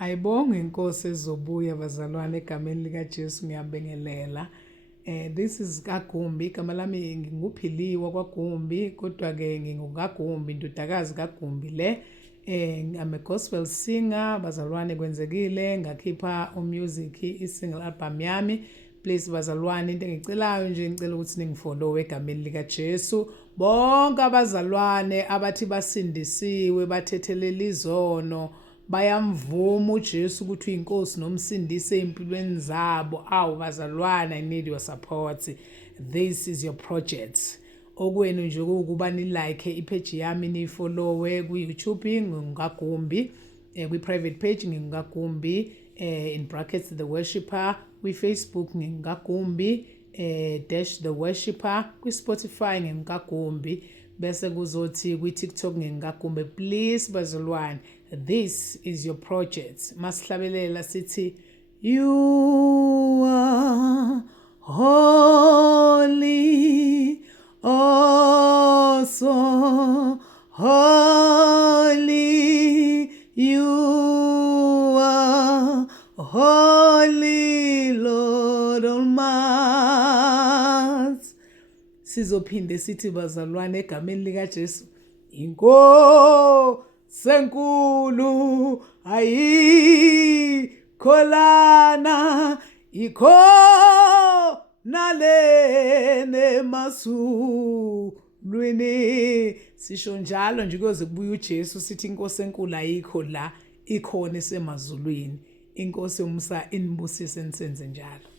Ayibonge inkosi ezobuya bazalwane egameni lika Jesu ngiyabingelela. This is kaGumbi, igama lami nginguphiliwa kwaGumbi, kodwa ke ngingukaGumbi, indodakazi kaGumbi le. I'm a gospel singer, bazalwane kwenzekile, ngakhipha music i-single album yami. Please bazalwane, into engicelayo nje ngicela ukuthi ningifollow egameni lika Jesu. Bonke abazalwane abathi basindisiwe, bathethelela izono, bayamvuma uJesu ukuthi uyinkosi nomsindisi empilweni zabo. Awu bazalwane, I need your support. This is your project. Okwenu nje ukuba ni like ipage yami ni follow ku YouTube ngingagumbi, kwi private page ngingagumbi, in brackets the worshipper, kwi Facebook ngingagumbi, dash the worshipper, kwi Spotify ngingagumbi, bese kuzothi kwi TikTok ngingagumbi. Please bazalwane, this is your project. Masihlabelela sithi you are holy, oh so holy, you are holy, Lord Almighty. Sizophinde sithi bazalwane egameni lika Jesu, inkosi enkulu ayikholana ikhona lene masulwini. Sisho njalo nje kuyoze kubuye uJesu sithi inkosi enkulu ayikho la, ikhona esemazulwini. Inkosi yomsa inibusise nisenze njalo.